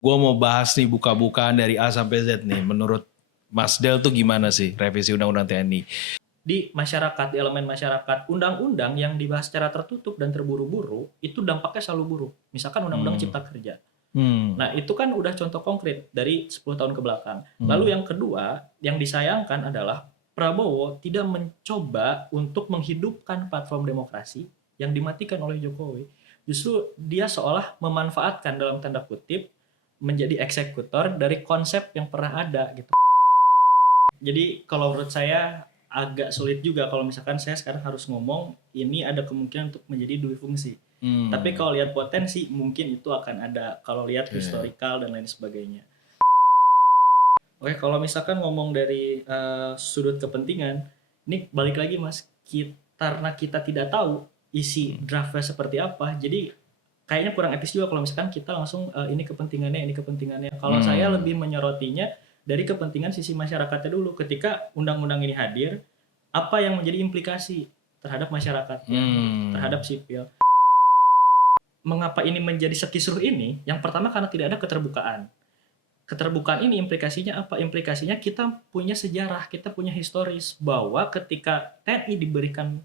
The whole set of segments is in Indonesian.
Gue mau bahas nih buka-bukaan dari A sampai Z nih. Menurut Mas Del tuh gimana sih revisi Undang-Undang TNI? Di masyarakat, di elemen masyarakat, undang-undang yang dibahas secara tertutup dan terburu-buru itu dampaknya selalu buruk. Misalkan Undang-Undang Cipta Kerja. Nah, itu kan udah contoh konkret dari 10 tahun ke belakang. Lalu yang kedua, yang disayangkan adalah Prabowo tidak mencoba untuk menghidupkan platform demokrasi yang dimatikan oleh Jokowi. Justru dia seolah memanfaatkan dalam tanda kutip menjadi eksekutor dari konsep yang pernah ada gitu. Jadi kalau menurut saya agak sulit juga kalau misalkan saya sekarang harus ngomong ini ada kemungkinan untuk menjadi dui fungsi. Tapi kalau lihat potensi mungkin itu akan ada kalau lihat historical dan lain sebagainya. Oke, kalau misalkan ngomong dari sudut kepentingan, ini balik lagi Mas, karena kita tidak tahu isi draftnya seperti apa, jadi kayaknya kurang etis juga kalau misalkan kita langsung ini kepentingannya. Kalau saya lebih menyorotinya dari kepentingan sisi masyarakatnya dulu. Ketika undang-undang ini hadir, apa yang menjadi implikasi terhadap masyarakatnya, terhadap sipil. Mengapa ini menjadi sekisruh ini? Yang pertama karena tidak ada keterbukaan. Keterbukaan ini implikasinya apa? Implikasinya kita punya sejarah, kita punya historis bahwa ketika TNI diberikan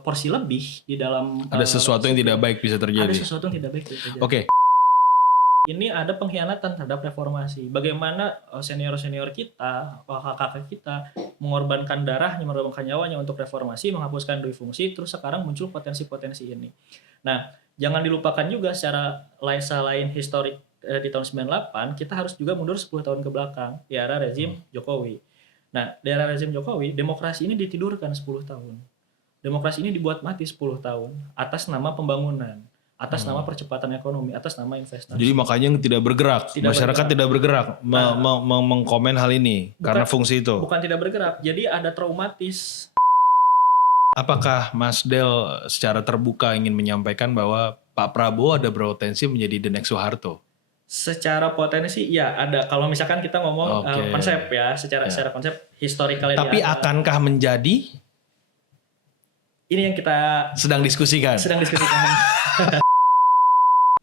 porsi lebih di dalam ada sesuatu yang tidak baik bisa terjadi. Ada sesuatu yang tidak baik bisa terjadi. Oke. Ini ada pengkhianatan terhadap reformasi. Bagaimana senior-senior kita, kakak-kakak kita mengorbankan darahnya, mengorbankan nyawanya untuk reformasi, menghapuskan dui fungsi, terus sekarang muncul potensi-potensi ini. Nah, jangan dilupakan juga secara lain historik di tahun 98, kita harus juga mundur 10 tahun ke belakang di era rezim Jokowi. Nah, di era rezim Jokowi, demokrasi ini ditidurkan 10 tahun. Demokrasi ini dibuat mati 10 tahun atas nama pembangunan, atas nama percepatan ekonomi, atas nama investasi. Jadi makanya tidak bergerak, masyarakat tidak bergerak mengkomen hal ini karena fungsi itu. Bukan tidak bergerak, jadi ada traumatis. Apakah Mas Del secara terbuka ingin menyampaikan bahwa Pak Prabowo ada berpotensi menjadi the next Soeharto? Secara potensi ya ada. Kalau misalkan kita ngomong konsep ya, secara konsep historical. Tapi akankah menjadi? Ini yang kita sedang diskusikan.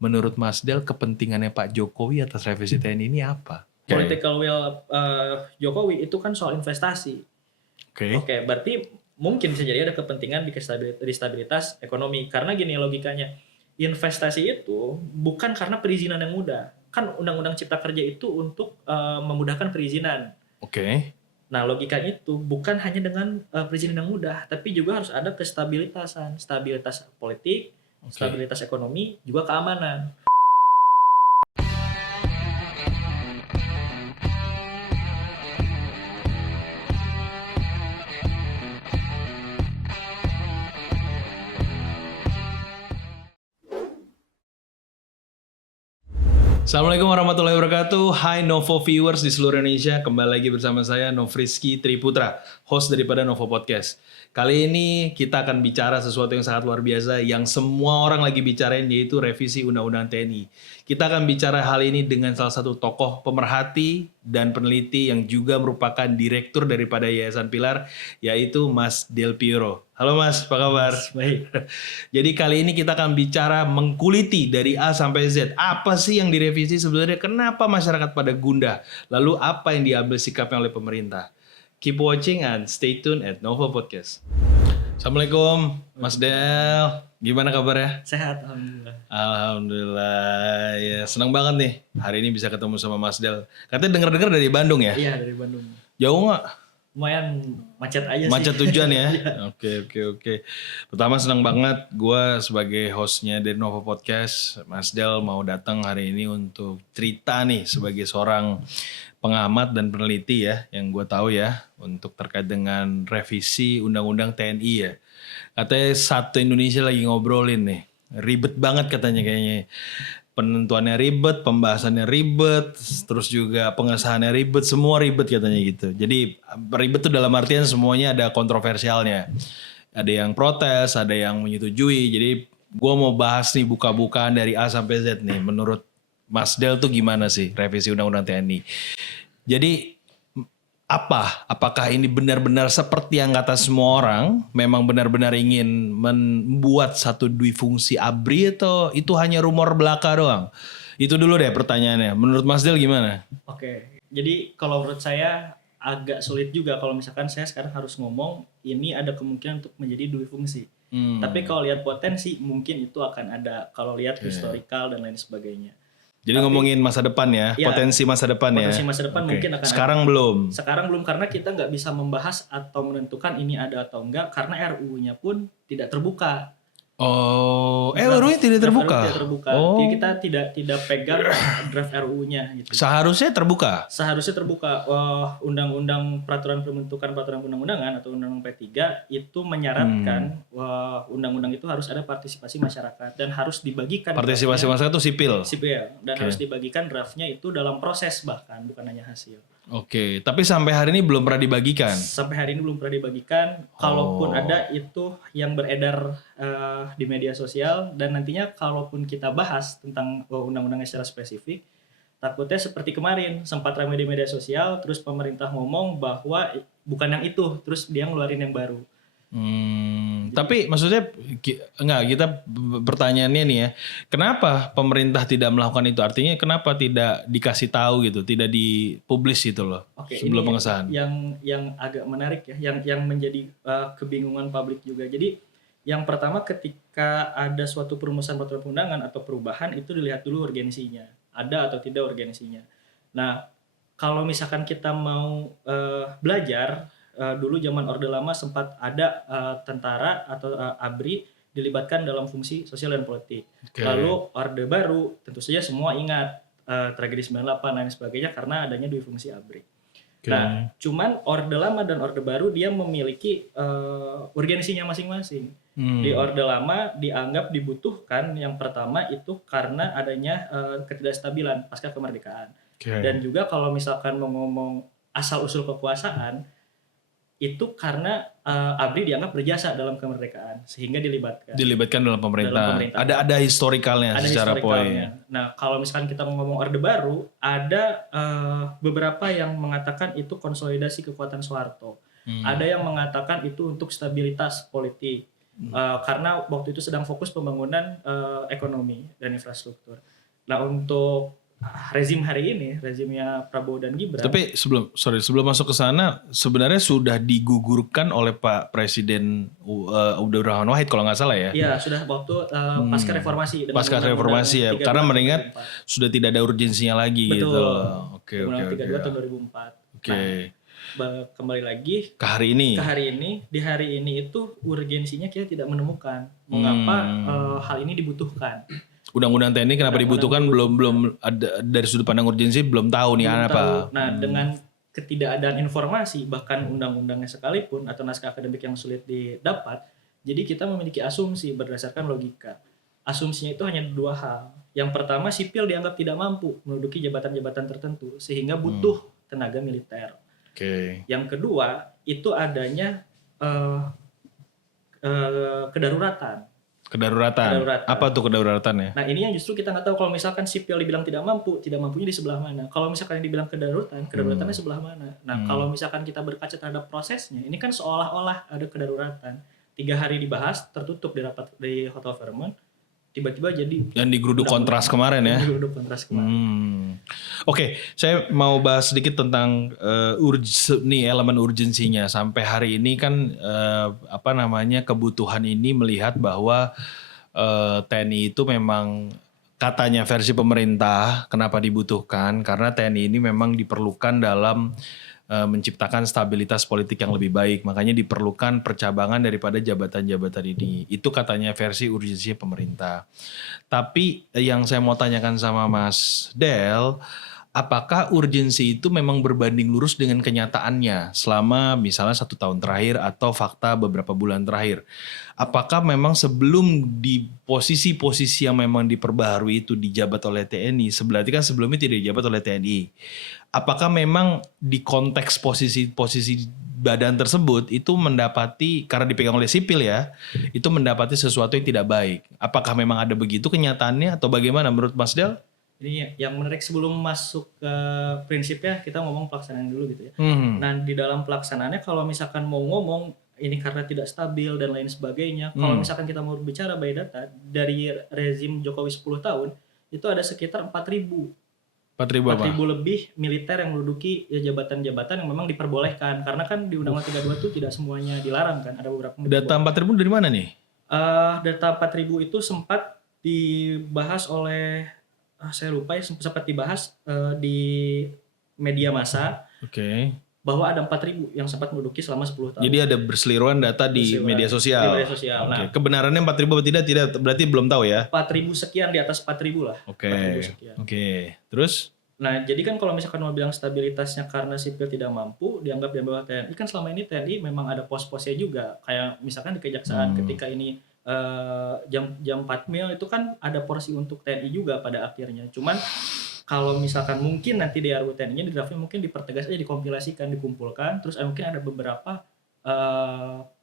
Menurut Mas Del, kepentingannya Pak Jokowi atas revisi TNI ini apa? Political will Jokowi itu kan soal investasi. Oke, berarti mungkin bisa jadi ada kepentingan di stabilitas ekonomi. Karena gini logikanya, investasi itu bukan karena perizinan yang mudah. Kan Undang-Undang Cipta Kerja itu untuk memudahkan perizinan. Nah, logikanya itu bukan hanya dengan perizinan yang mudah, tapi juga harus ada kestabilitasan, stabilitas politik, stabilitas ekonomi, juga keamanan. Assalamualaikum warahmatullahi wabarakatuh. Hai Novo viewers di seluruh Indonesia. Kembali lagi bersama saya Nofriski Triputra, host daripada Novo Podcast. Kali ini kita akan bicara sesuatu yang sangat luar biasa yang semua orang lagi bicarain, yaitu revisi Undang-Undang TNI. Kita akan bicara hal ini dengan salah satu tokoh pemerhati dan peneliti yang juga merupakan direktur daripada Yayasan Pilar, yaitu Mas Del Piero. Halo Mas, apa kabar? Baik. Jadi kali ini kita akan bicara mengkuliti dari A sampai Z. Apa sih yang direvisi sebenarnya? Kenapa masyarakat pada gundah? Lalu apa yang diambil sikapnya oleh pemerintah? Keep watching and stay tuned at Novo Podcast. Assalamualaikum Mas Del. Gimana kabarnya? Sehat, alhamdulillah. Alhamdulillah. Ya, senang banget nih hari ini bisa ketemu sama Mas Del. Katanya dengar-dengar dari Bandung ya? Iya, dari Bandung. Jauh nggak? Lumayan macet aja sih. Macet tujuan ya? Oke. Pertama senang banget gue sebagai hostnya dari Novo Podcast. Mas Del mau datang hari ini untuk cerita nih sebagai seorang pengamat dan peneliti ya. Yang gue tahu ya untuk terkait dengan revisi Undang-Undang TNI ya. Katanya satu Indonesia lagi ngobrolin nih. Ribet banget katanya kayaknya. Penentuannya ribet, pembahasannya ribet, terus juga pengesahannya ribet, semua ribet katanya gitu. Jadi ribet tuh dalam artian semuanya ada kontroversialnya. Ada yang protes, ada yang menyetujui. Jadi gue mau bahas nih buka-bukaan dari A sampai Z nih. Menurut Mas Del tuh gimana sih revisi Undang-Undang TNI? Jadi apakah ini benar-benar seperti yang kata semua orang, memang benar-benar ingin membuat satu dui fungsi ABRI atau itu hanya rumor belaka doang? Itu dulu deh pertanyaannya. Menurut Mas Del gimana? Oke, jadi kalau menurut saya agak sulit juga kalau misalkan saya sekarang harus ngomong ini ada kemungkinan untuk menjadi dui fungsi. Tapi kalau lihat potensi mungkin itu akan ada kalau lihat historical dan lain sebagainya. Jadi ngomongin masa depan ya, potensi masa depan ya. Potensi masa depan mungkin akan sekarang belum. Sekarang belum karena kita nggak bisa membahas atau menentukan ini ada atau enggak karena RUU-nya pun tidak terbuka. Oh, RUU-nya tidak terbuka. Tidak terbuka. Oh. Jadi kita tidak pegang draft RUU-nya gitu. Seharusnya terbuka. Seharusnya terbuka. Undang-undang peraturan pembentukan peraturan undang-undangan atau undang-undang P3 itu menyarankan undang-undang itu harus ada partisipasi masyarakat dan harus dibagikan. Partisipasi masyarakat itu sipil. Sipil dan harus dibagikan draftnya itu dalam proses bahkan bukan hanya hasil. Oke, tapi sampai hari ini belum pernah dibagikan. Sampai hari ini belum pernah dibagikan. Kalaupun ada itu yang beredar di media sosial dan nantinya kalaupun kita bahas tentang undang-undangnya secara spesifik, takutnya seperti kemarin sempat ramai di media sosial, terus pemerintah ngomong bahwa bukan yang itu, terus dia ngeluarin yang baru. Tapi maksudnya kita pertanyaannya nih ya, kenapa pemerintah tidak melakukan itu? Artinya kenapa tidak dikasih tahu gitu, tidak dipublish gitu loh sebelum pengesahan? Yang agak menarik ya, yang menjadi kebingungan publik juga. Jadi yang pertama ketika ada suatu perumusan peraturan perundangan atau perubahan itu dilihat dulu urgensinya, ada atau tidak urgensinya. Nah kalau misalkan kita mau belajar. Dulu zaman Orde Lama sempat ada tentara atau ABRI dilibatkan dalam fungsi sosial dan politik. Lalu Orde Baru tentu saja semua ingat tragedi 98 dan lain sebagainya karena adanya dui fungsi ABRI. Nah, cuman Orde Lama dan Orde Baru dia memiliki urgensinya masing-masing. Di Orde Lama dianggap dibutuhkan yang pertama itu karena adanya ketidakstabilan pasca kemerdekaan. Dan juga kalau misalkan mau ngomong asal-usul kekuasaan itu karena ABRI dianggap berjasa dalam kemerdekaan sehingga dilibatkan dalam pemerintahan. Ada historikalnya secara poin. Nah kalau misalkan kita mau ngomong Orde Baru ada beberapa yang mengatakan itu konsolidasi kekuatan Soeharto. Ada yang mengatakan itu untuk stabilitas politik karena waktu itu sedang fokus pembangunan ekonomi dan infrastruktur. Nah untuk rezim hari ini, rezimnya Prabowo dan Gibran. Tapi sebelum masuk ke sana, sebenarnya sudah digugurkan oleh Pak Presiden Abdurrahman Wahid kalau nggak salah ya? Iya, sudah waktu pasca reformasi. Pasca reformasi ya, karena mengingat sudah tidak ada urgensinya lagi. Betul. Gitu. Oke. 32 tahun 2004. Oke. Nah, kembali lagi ke hari ini. Di hari ini itu urgensinya kita tidak menemukan mengapa hal ini dibutuhkan. Undang-undang TNI kenapa dibutuhkan belum ada dari sudut pandang urgensi belum tahu nih apa. Nah dengan ketidakadaan informasi bahkan undang-undangnya sekalipun atau naskah akademik yang sulit didapat, jadi kita memiliki asumsi berdasarkan logika. Asumsinya itu hanya dua hal. Yang pertama sipil dianggap tidak mampu menduduki jabatan-jabatan tertentu sehingga butuh tenaga militer. Yang kedua itu adanya kedaruratan. Apa tuh kedaruratannya? Nah ini yang justru kita nggak tahu kalau misalkan sipil dibilang tidak mampu, tidak mampunya di sebelah mana. Kalau misalkan dibilang kedaruratannya sebelah mana. Nah kalau misalkan kita berkaca terhadap prosesnya, ini kan seolah-olah ada kedaruratan. 3 hari dibahas, tertutup di rapat di Hotel Fairmont, tiba-tiba jadi. Dan digeruduk kontras kemarin ya? Digeruduk kontras kemarin. Oke, saya mau bahas sedikit tentang elemen urgensinya. Sampai hari ini kan kebutuhan ini melihat bahwa TNI itu memang katanya versi pemerintah kenapa dibutuhkan karena TNI ini memang diperlukan dalam menciptakan stabilitas politik yang lebih baik. Makanya diperlukan percabangan daripada jabatan-jabatan ini. Itu katanya versi urgensi pemerintah. Tapi yang saya mau tanyakan sama Mas Del, apakah urgensi itu memang berbanding lurus dengan kenyataannya selama misalnya 1 tahun terakhir atau fakta beberapa bulan terakhir? Apakah memang sebelum di posisi-posisi yang memang diperbaharui itu dijabat oleh TNI, berarti kan sebelumnya tidak dijabat oleh TNI. Apakah memang di konteks posisi badan tersebut itu mendapati, karena dipegang oleh sipil ya, itu mendapati sesuatu yang tidak baik? Apakah memang ada begitu kenyataannya atau bagaimana menurut Mas Del? Ini yang menarik sebelum masuk ke prinsipnya kita ngomong pelaksanaan dulu gitu ya. Nah di dalam pelaksanaannya kalau misalkan mau ngomong ini karena tidak stabil dan lain sebagainya. Kalau misalkan kita mau bicara by data dari rezim Jokowi 10 tahun itu ada sekitar 4.000 4.000 apa? 4.000 lebih militer yang menduduki ya jabatan-jabatan yang memang diperbolehkan, karena kan di Undang-Undang 32 itu tidak semuanya dilarang kan, ada beberapa yang Data 4.000 dari mana nih? data 4.000 itu sempat dibahas oleh saya lupa ya, sempat dibahas di media massa Oke. bahwa ada 4.000 yang sempat menduduki selama 10 tahun. Jadi ada berseliweran data di Berseliweran media sosial. di media sosial. Oke. Nah, Kebenarannya 4.000 atau tidak berarti belum tahu ya. 4.000 sekian, di atas 4.000 lah. Oke. 4.000 sekian. Oke. Terus? Nah, jadi kan kalau misalkan mau bilang stabilitasnya karena sipil tidak mampu, dianggap di bawah TNI, kan selama ini TNI memang ada pos-posnya juga. Kayak misalkan di kejaksaan ketika ini jam 4 mil itu kan ada porsi untuk TNI juga pada akhirnya. Cuman kalau misalkan mungkin nanti di RUU TNI-nya di draftnya mungkin dipertegas aja, dikompilasikan, dikumpulkan, terus mungkin ada beberapa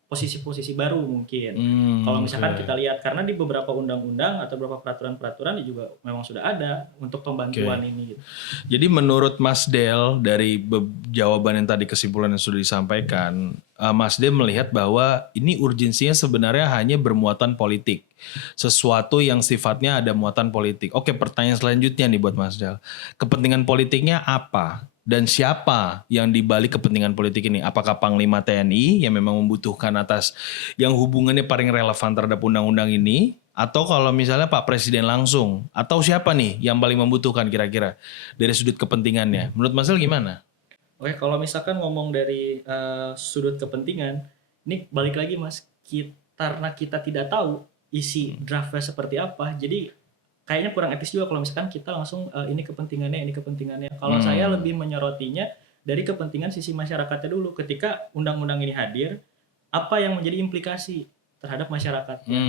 posisi-posisi baru mungkin. Kalau misalkan kita lihat, karena di beberapa undang-undang atau beberapa peraturan-peraturan juga memang sudah ada untuk pembantuan ini. Gitu. Jadi menurut Mas Del, dari jawaban yang tadi, kesimpulan yang sudah disampaikan, Mas Del melihat bahwa ini urgensinya sebenarnya hanya bermuatan politik. Sesuatu yang sifatnya ada muatan politik. Oke, pertanyaan selanjutnya nih buat Mas Del. Kepentingan politiknya apa? Dan siapa yang dibalik kepentingan politik ini? Apakah Panglima TNI yang memang membutuhkan atas yang hubungannya paling relevan terhadap undang-undang ini? Atau kalau misalnya Pak Presiden langsung? Atau siapa nih yang paling membutuhkan kira-kira dari sudut kepentingannya? Menurut Mas Del gimana? Oke, kalau misalkan ngomong dari sudut kepentingan, ini balik lagi Mas, karena kita tidak tahu isi draftnya seperti apa, jadi kayaknya kurang etis juga kalau misalkan kita langsung ini kepentingannya. Kalau saya lebih menyorotinya dari kepentingan sisi masyarakatnya dulu. Ketika undang-undang ini hadir, apa yang menjadi implikasi terhadap masyarakatnya,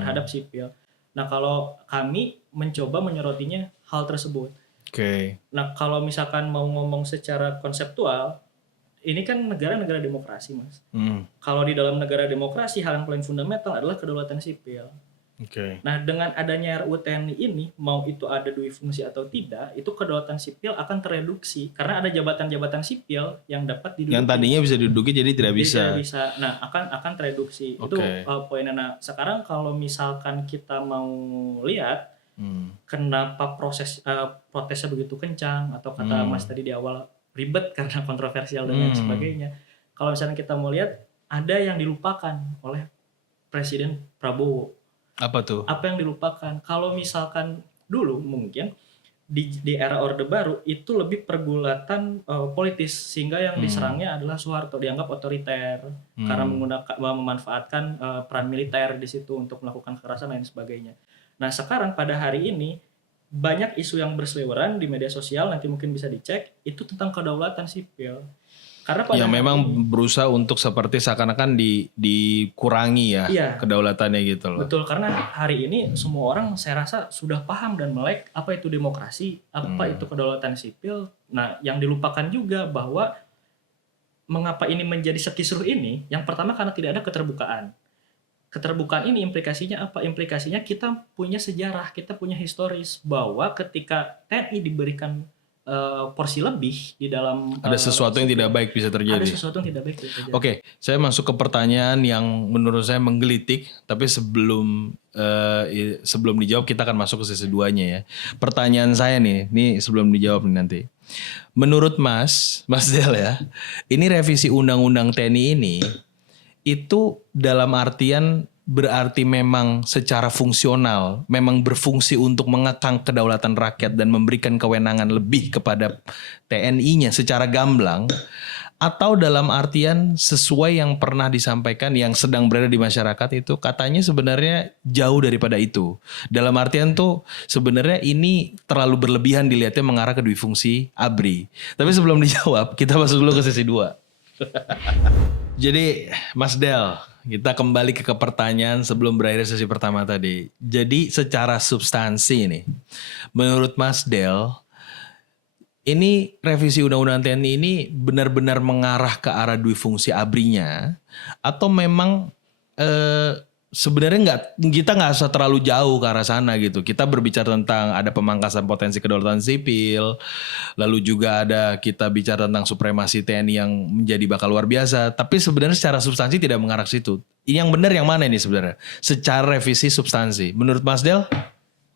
terhadap sipil. Nah, kalau kami mencoba menyorotinya hal tersebut. Oke. Nah, kalau misalkan mau ngomong secara konseptual, ini kan negara-negara demokrasi, Mas. Kalau di dalam negara demokrasi, hal yang paling fundamental adalah kedaulatan sipil. Oke. Nah, dengan adanya RUU TNI ini, mau itu ada dui fungsi atau tidak, itu kedaulatan sipil akan tereduksi karena ada jabatan-jabatan sipil yang dapat diduduki. Yang tadinya bisa diduduki jadi tidak Jadi bisa. tidak bisa. Nah, akan tereduksi. Itu poinnya. Nah, sekarang kalau misalkan kita mau lihat kenapa protesnya begitu kencang, atau kata Mas tadi di awal ribet karena kontroversial dan lain sebagainya. Kalau misalnya kita mau lihat, ada yang dilupakan oleh Presiden Prabowo. Apa tuh? Apa yang dilupakan? Kalau misalkan dulu mungkin di era Orde Baru itu lebih pergulatan politis, sehingga yang diserangnya adalah Soeharto, dianggap otoriter karena memanfaatkan peran militer di situ untuk melakukan kekerasan dan lain sebagainya. Nah, sekarang pada hari ini banyak isu yang berseliweran di media sosial, nanti mungkin bisa dicek, itu tentang kedaulatan sipil. Karena pada yang memang berusaha untuk seperti seakan-akan dikurangi ya, kedaulatannya gitu loh. Betul, karena hari ini semua orang saya rasa sudah paham dan melek apa itu demokrasi, apa itu kedaulatan sipil. Nah, yang dilupakan juga bahwa mengapa ini menjadi sekisruh ini, yang pertama karena tidak ada keterbukaan. Keterbukaan ini implikasinya apa? Implikasinya kita punya sejarah, kita punya historis bahwa ketika TNI diberikan porsi lebih di dalam ada sesuatu yang tidak baik bisa terjadi. Ada sesuatu yang tidak baik bisa terjadi. Oke, saya masuk ke pertanyaan yang menurut saya menggelitik, tapi sebelum dijawab kita akan masuk ke sesi 2-nya ya. Pertanyaan saya nih sebelum dijawab nih nanti. Menurut Mas Del ya, ini revisi undang-undang TNI ini itu dalam artian berarti memang secara fungsional, memang berfungsi untuk mengekang kedaulatan rakyat dan memberikan kewenangan lebih kepada TNI-nya secara gamblang, atau dalam artian sesuai yang pernah disampaikan yang sedang berada di masyarakat itu katanya sebenarnya jauh daripada itu. Dalam artian tuh sebenarnya ini terlalu berlebihan dilihatnya mengarah ke duifungsi ABRI. Tapi sebelum dijawab, kita masuk dulu ke sesi 2. Jadi Mas Del, kita kembali ke pertanyaan sebelum berakhir sesi pertama tadi. Jadi secara substansi nih, menurut Mas Del, ini revisi Undang-Undang TNI ini benar-benar mengarah ke arah duifungsi ABRI-nya, atau memang sebenarnya kita nggak usah terlalu jauh ke arah sana gitu. Kita berbicara tentang ada pemangkasan potensi kedaulatan sipil, lalu juga ada kita bicara tentang supremasi TNI yang menjadi bakal luar biasa. Tapi sebenarnya secara substansi tidak mengarah ke situ. Yang benar yang mana ini sebenarnya? Secara revisi substansi, menurut Mas Del?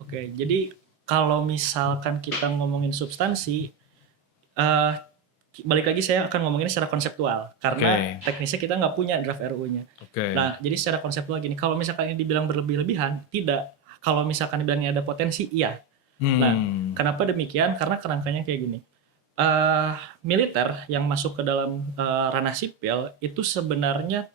Oke, jadi kalau misalkan kita ngomongin substansi, eh, balik lagi saya akan ngomongin secara konseptual karena teknisnya kita nggak punya draft RUU-nya. Nah, jadi secara konseptual gini, kalau misalkan ini dibilang berlebih-lebihan, tidak. Kalau misalkan dibilangnya ada potensi, iya. Nah, kenapa demikian? Karena kerangkanya kayak gini. Militer yang masuk ke dalam ranah sipil itu sebenarnya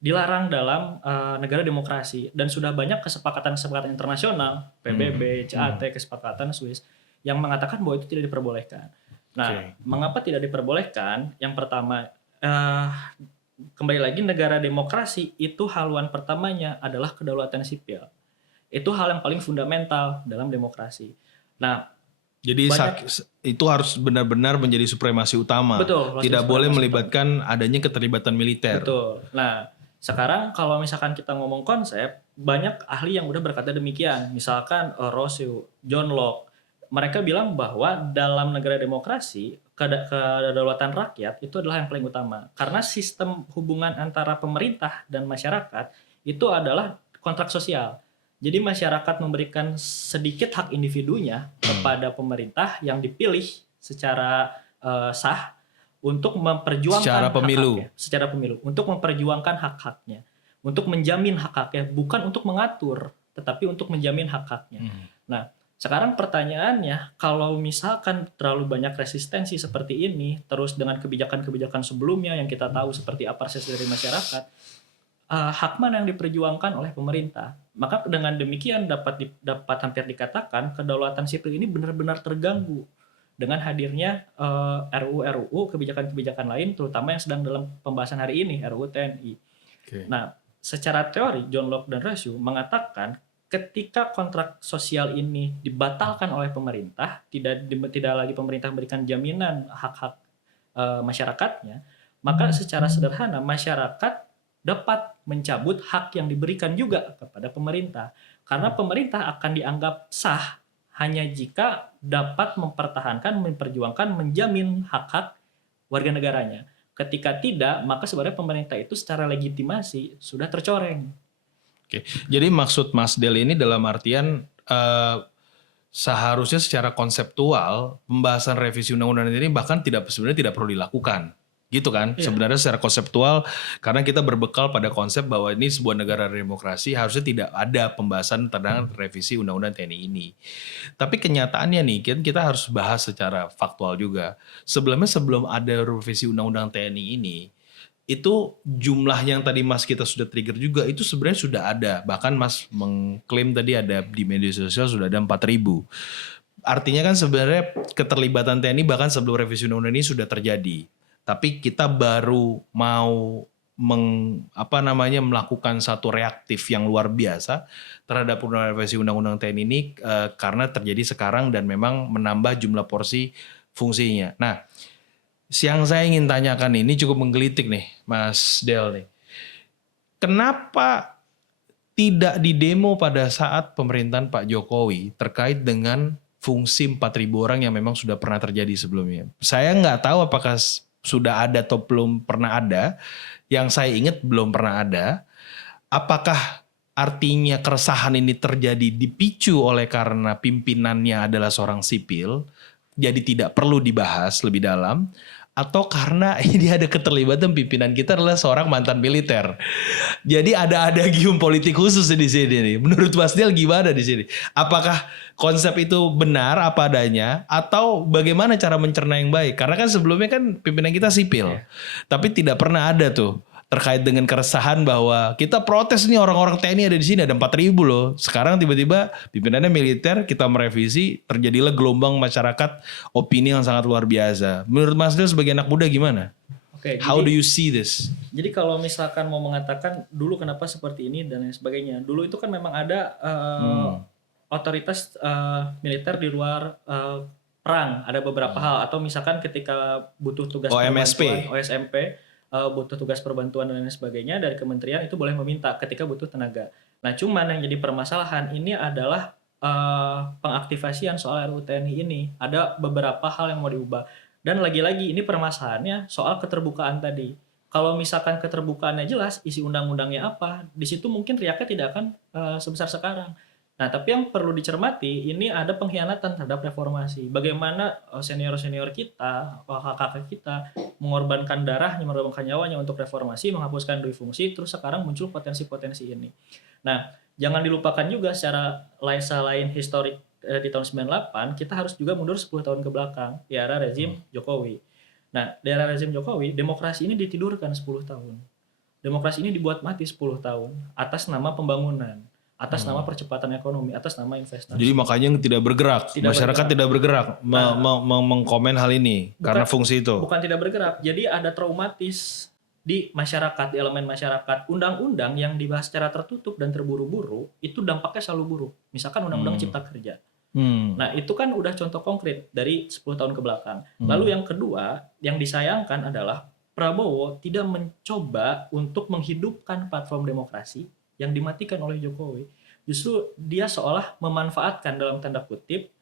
dilarang dalam negara demokrasi dan sudah banyak kesepakatan-kesepakatan internasional, PBB, CAT, kesepakatan Swiss yang mengatakan bahwa itu tidak diperbolehkan. Nah, mengapa tidak diperbolehkan? Yang pertama, kembali lagi negara demokrasi itu haluan pertamanya adalah kedaulatan sipil. Itu hal yang paling fundamental dalam demokrasi. Nah, jadi itu harus benar-benar menjadi supremasi utama. Betul. Tidak boleh melibatkan adanya keterlibatan militer. Betul. Nah, sekarang kalau misalkan kita ngomong konsep, banyak ahli yang udah berkata demikian. Misalkan Rousseau, John Locke, mereka bilang bahwa dalam negara demokrasi kedaulatan rakyat itu adalah yang paling utama karena sistem hubungan antara pemerintah dan masyarakat itu adalah kontrak sosial. Jadi masyarakat memberikan sedikit hak individunya kepada pemerintah yang dipilih secara sah untuk memperjuangkan secara pemilu untuk memperjuangkan hak-haknya, untuk menjamin hak-haknya, bukan untuk mengatur tetapi untuk menjamin hak-haknya. Nah, sekarang pertanyaannya, kalau misalkan terlalu banyak resistensi seperti ini, terus dengan kebijakan-kebijakan sebelumnya yang kita tahu seperti aparses dari masyarakat, hak mana yang diperjuangkan oleh pemerintah? Maka dengan demikian dapat hampir dikatakan kedaulatan sipil ini benar-benar terganggu dengan hadirnya RUU, kebijakan-kebijakan lain, terutama yang sedang dalam pembahasan hari ini, RUU TNI. Nah, secara teori, John Locke dan Rousseau mengatakan ketika kontrak sosial ini dibatalkan oleh pemerintah, tidak lagi pemerintah memberikan jaminan hak-hak masyarakatnya, maka secara sederhana masyarakat dapat mencabut hak yang diberikan juga kepada pemerintah. Karena pemerintah akan dianggap sah hanya jika dapat mempertahankan, memperjuangkan, menjamin hak-hak warga negaranya. Ketika tidak, maka sebenarnya pemerintah itu secara legitimasi sudah tercoreng. Oke, jadi maksud Mas Del ini dalam artian seharusnya secara konseptual pembahasan revisi undang-undang ini bahkan sebenarnya tidak perlu dilakukan, gitu kan? Yeah. Sebenarnya secara konseptual karena kita berbekal pada konsep bahwa ini sebuah negara demokrasi harusnya tidak ada pembahasan tentang revisi undang-undang TNI ini. Tapi kenyataannya nih kita harus bahas secara faktual juga. Sebelum ada revisi undang-undang TNI ini, itu jumlah yang tadi Mas kita sudah trigger juga itu sebenarnya sudah ada. Bahkan Mas mengklaim tadi ada di media sosial sudah ada 4.000. Artinya kan sebenarnya keterlibatan TNI bahkan sebelum revisi undang-undang ini sudah terjadi. Tapi kita baru mau melakukan satu reaktif yang luar biasa terhadap revisi undang-undang TNI ini karena terjadi sekarang dan memang menambah jumlah porsi fungsinya. Nah, yang saya ingin tanyakan ini cukup menggelitik nih Mas Del nih. Kenapa tidak didemo pada saat pemerintahan Pak Jokowi terkait dengan fungsi 4.000 orang yang memang sudah pernah terjadi sebelumnya? Saya nggak tahu apakah sudah ada atau belum pernah ada. Yang saya ingat belum pernah ada. Apakah artinya keresahan ini terjadi dipicu oleh karena pimpinannya adalah seorang sipil, jadi tidak perlu dibahas lebih dalam? Atau karena ini ada keterlibatan pimpinan kita adalah seorang mantan militer. Jadi ada gium politik khusus di sini nih. Menurut Mas Del gimana di sini? Apakah konsep itu benar apa adanya atau bagaimana cara mencerna yang baik? Karena kan sebelumnya kan pimpinan kita sipil. Tapi tidak pernah ada tuh terkait dengan keresahan bahwa kita protes nih orang-orang TNI ada di sini ada 4.000 loh. Sekarang tiba-tiba pimpinannya militer, kita merevisi, terjadilah gelombang masyarakat opini yang sangat luar biasa. Menurut Mas Del sebagai anak muda gimana? How do you see this? Jadi kalau misalkan mau mengatakan dulu kenapa seperti ini dan lain sebagainya. Dulu itu kan memang ada otoritas militer di luar perang. Ada beberapa hal atau misalkan ketika butuh tugas OSMP butuh tugas perbantuan dan lain sebagainya dari kementerian itu boleh meminta ketika butuh tenaga. Nah, cuman yang jadi permasalahan ini adalah pengaktifasian soal RUU TNI ini. Ada beberapa hal yang mau diubah. Dan lagi-lagi ini permasalahannya soal keterbukaan tadi. Kalau misalkan keterbukaannya jelas, isi undang-undangnya apa, di situ mungkin riaknya tidak akan sebesar sekarang. Nah, tapi yang perlu dicermati ini ada pengkhianatan terhadap reformasi. Bagaimana senior-senior kita, kakak-kakak kita mengorbankan darahnya, mengorbankan nyawanya untuk reformasi, menghapuskan dui fungsi, terus sekarang muncul potensi-potensi ini. Nah, jangan dilupakan juga secara lain historik di tahun 98, kita harus juga mundur 10 tahun ke belakang di era rezim Jokowi. Nah, di era rezim Jokowi, demokrasi ini ditidurkan 10 tahun. Demokrasi ini dibuat mati 10 tahun atas nama pembangunan, atas nama percepatan ekonomi, atas nama investasi. Jadi makanya tidak bergerak, masyarakat tidak bergerak mengkomen hal ini karena fungsi itu. Bukan tidak bergerak, jadi ada traumatis di masyarakat, di elemen masyarakat. Undang-undang yang dibahas secara tertutup dan terburu-buru itu dampaknya selalu buruk. Misalkan undang-undang cipta kerja. Nah, itu kan udah contoh konkret dari 10 tahun ke belakang. Lalu yang kedua, yang disayangkan adalah Prabowo tidak mencoba untuk menghidupkan platform demokrasi yang dimatikan oleh Jokowi. Justru dia seolah memanfaatkan dalam tanda kutip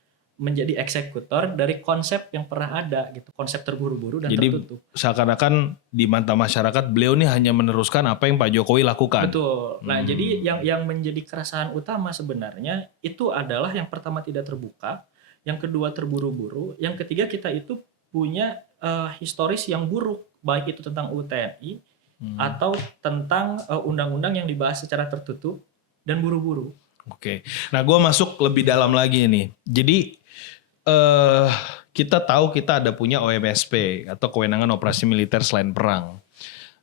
menjadi eksekutor dari konsep yang pernah ada gitu, konsep terburu-buru dan tertutup. Jadi seakan-akan di mata masyarakat beliau ini hanya meneruskan apa yang Pak Jokowi lakukan. Betul. Nah, jadi yang menjadi keresahan utama sebenarnya itu adalah yang pertama tidak terbuka, yang kedua terburu-buru, yang ketiga kita itu punya historis yang buruk, baik itu tentang UU TNI atau tentang undang-undang yang dibahas secara tertutup dan buru-buru. Oke. Nah, gue masuk lebih dalam lagi nih. Jadi kita tahu kita ada punya OMSP atau kewenangan operasi militer selain perang.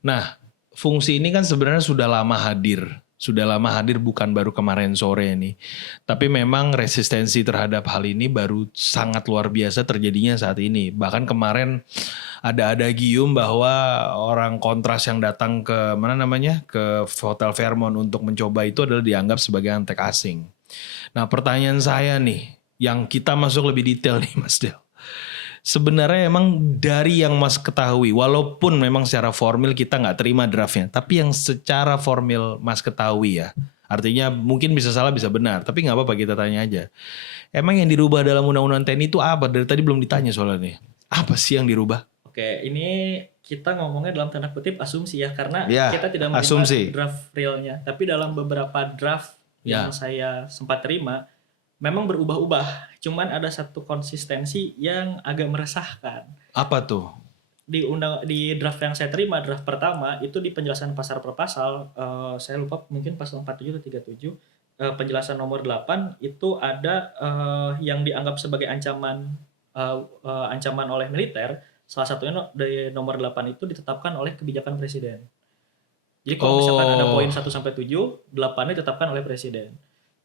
Nah, fungsi ini kan sebenarnya sudah lama hadir. Sudah lama hadir, bukan baru kemarin sore ini. Tapi memang resistensi terhadap hal ini baru sangat luar biasa terjadinya saat ini. Bahkan kemarin ada gium bahwa orang kontras yang datang ke ke Hotel Fairmont untuk mencoba itu adalah dianggap sebagai antek asing. Nah, pertanyaan saya nih, yang kita masuk lebih detail nih Mas Del. Sebenarnya emang dari yang Mas ketahui, walaupun memang secara formil kita nggak terima draftnya, tapi yang secara formil Mas ketahui ya, artinya mungkin bisa salah bisa benar, tapi nggak apa-apa kita tanya aja. Emang yang dirubah dalam undang-undang TNI itu apa? Dari tadi belum ditanya soalnya nih. Apa sih yang dirubah? Oke, ini kita ngomongnya dalam tanda kutip asumsi ya, karena kita tidak menerima draft realnya, tapi dalam beberapa draft yang saya sempat terima, memang berubah-ubah. Cuman ada satu konsistensi yang agak meresahkan. Apa tuh? Di draft yang saya terima, draft pertama, itu di penjelasan pasal per pasal, saya lupa mungkin pasal 47 atau 37, penjelasan nomor 8, itu ada yang dianggap sebagai ancaman oleh militer. Salah satunya di nomor 8 itu ditetapkan oleh kebijakan presiden. Jadi kalau misalkan ada poin 1-7, 8-nya ditetapkan oleh presiden.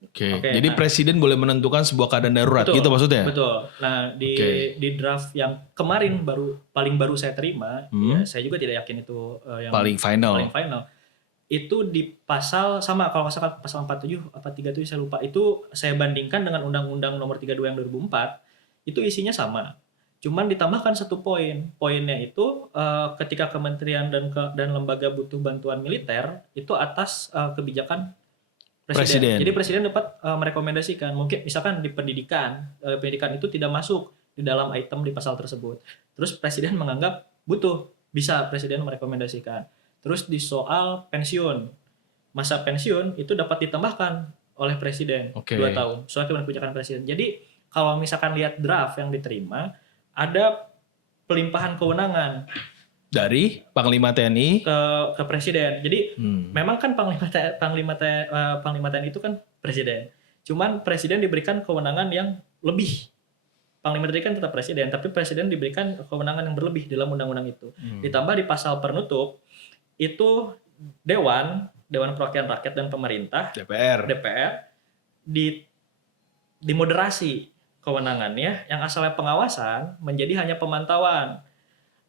Oke. Jadi presiden boleh menentukan sebuah keadaan darurat, betul, gitu maksudnya? Betul. Nah, di draft yang kemarin paling baru saya terima, ya, saya juga tidak yakin itu yang paling final. Itu di pasal sama, kalau nggak salah pasal 47 apa 37 saya lupa, itu saya bandingkan dengan Undang-Undang Nomor 32 yang 2004, itu isinya sama. Cuman ditambahkan satu poin. Poinnya itu ketika kementerian dan lembaga butuh bantuan militer itu atas kebijakan presiden. Jadi presiden dapat merekomendasikan, mungkin misalkan di pendidikan itu tidak masuk di dalam item di pasal tersebut. Terus presiden menganggap bisa presiden merekomendasikan. Terus di soal pensiun, masa pensiun itu dapat ditambahkan oleh presiden 2 tahun. Soal kebijakan presiden. Jadi kalau misalkan lihat draft yang diterima, ada pelimpahan kewenangan dari Panglima TNI ke presiden. Jadi memang kan Panglima TNI itu kan presiden. Cuman presiden diberikan kewenangan yang lebih. Panglima TNI kan tetap presiden, tapi presiden diberikan kewenangan yang berlebih dalam undang-undang itu. Ditambah di pasal penutup itu Dewan Perwakilan Rakyat dan Pemerintah DPR dimoderasi kewenangannya, yang asalnya pengawasan menjadi hanya pemantauan.